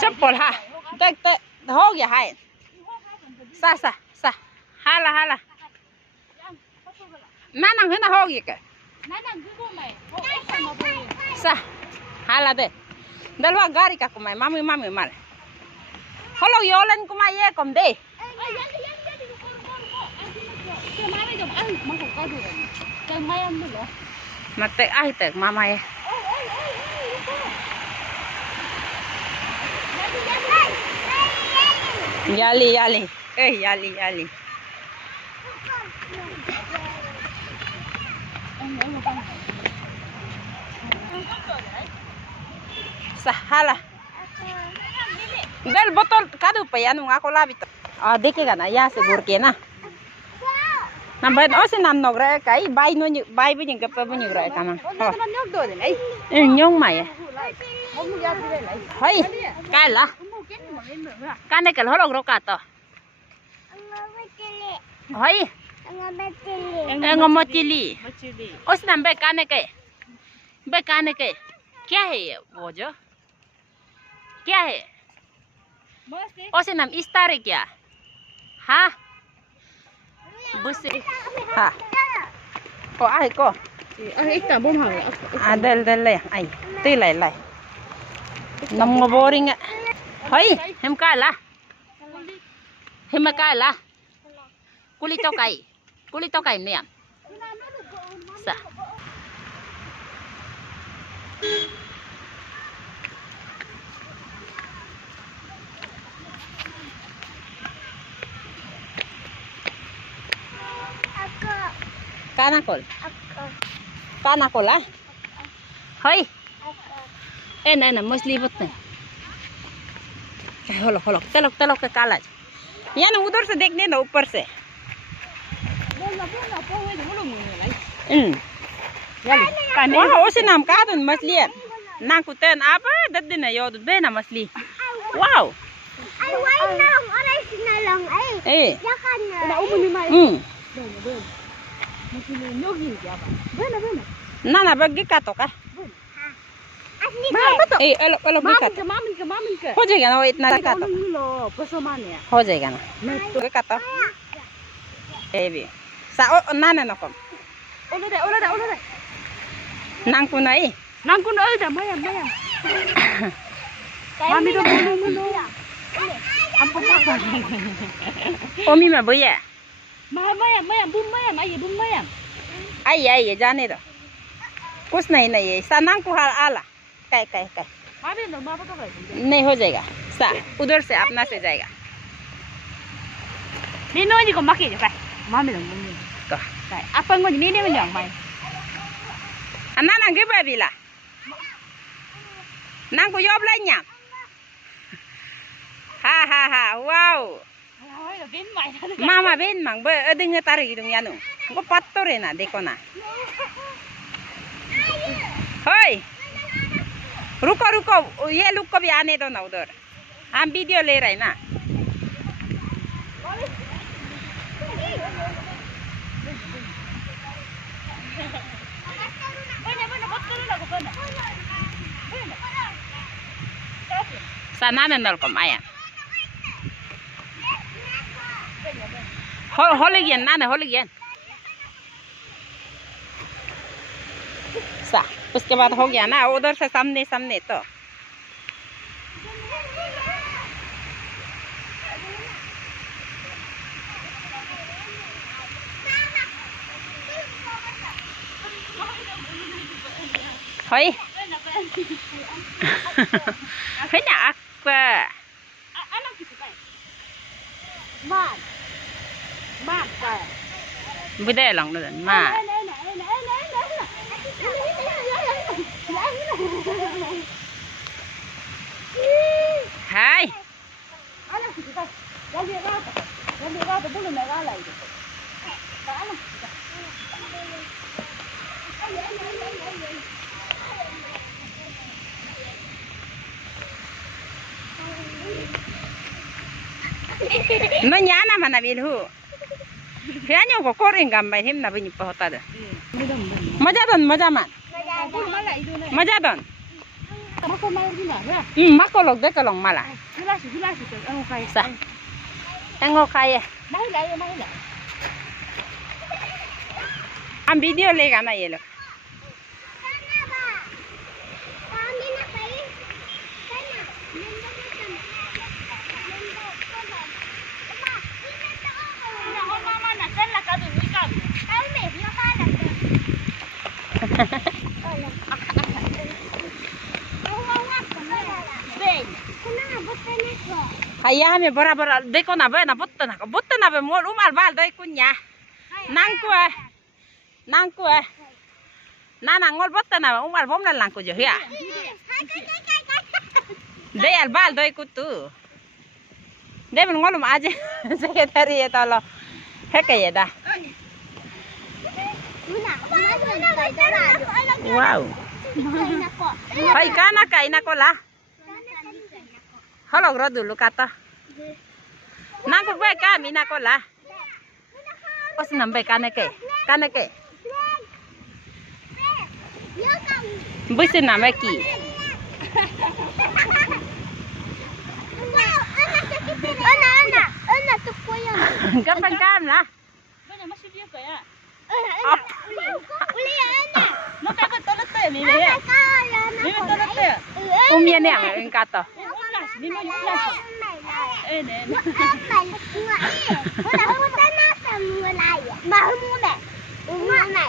चप्पल हा ते हो गया है सा सा सा हाला हाला ना है ना हो गया के सा हाला दे दलवा गाड़ी का कुमाई मामी मामी मार हेलो योलन कुमाई ये कम दे मत आई तक मामा ये याली याली याली याली sahala del botol kadu pa yan ako labit देखेगा ना यहाँ से घूर के ना हम बैठ ऐसे नाम नोक रहा है कहीं बाई भी नहीं कर पे भी नहीं रहा है काम न्योंग माय है काय ला काने कल हो लोग रोका तो है एंगो मछली उस नाम बे काने के क्या है ये वो जो क्या है उसे नाम इस्तारे क्या हाँ बुसे हाँ को ai को इतना बोम हाँ del ले ai tí lại nằm ngồi boring á thấy em cái là em cái là culi tao cày nè sa काना कोला है ए नहीं ना मछली बत्ते होलो तलो के काला यहाँ ना उधर से देखने ना ऊपर से वहाँ उसे नाम का तो मछली है ना कुतेन आप दस दिन है यो दे ना मछली वाव ना ना बग्गी का तो का एलो हो जाएगा ना वो इतना का तो हो जाएगा ना तो का तो ए भी सा ना ना ना कम nangku nai dah mayam mami tu mulu apa omi mah boya mayam bum mayam आई जाने दो कुछ नहीं ये सा नंगku hal ala काय नहीं हो जाएगा सा उधर से अपना से जाएगा ni no ni ko maki je kai mami dong mami ko kai apa ngo ni menyang mai anak nang ke babila nang ko yob lai nyam ha wow mama ben mang be ading tarik dong ya nu ko patore na देखो ना होय रुको ये लोग को भी आने दो ना उधर हम वीडियो ले रहे हैं ना sana nendal ko maya holigian nana holigian सा उसके बाद हो गया ना उधर से सामने तो hoi kayaknya aku beda lang doon ma hai nó nhá nào mà nabil hu thế nhau có koring gambai thêm nào bên nhịp hota đó manja don Mako mayo gina, ya. Makolog deh kalau malah. Hilasi to. Ano kay? Sa. Tengok kaya. Mahila. Ang video lega na yelo. Kaya kami bora-bora deko na ba na butta na ba mo umal bal dai kunya nangku na ngol butta na umal bom na langku jo ya dai al bal dai kutu dai men ngolum aje sekretari eta lo heke ya da wow hai kana kai na kola halog ro dulu kata nangku bae kami na kola pas nambe kaneke busi nameki ana tu koyang kapan kam lah Bana masih dia kaya. uli ana No takot tolot tayo ni ya. Ni tolot tayo. umia ne ang kata Ni mo flash. Ne. Wala ko na sa mulay. Mahumuna. Umuna.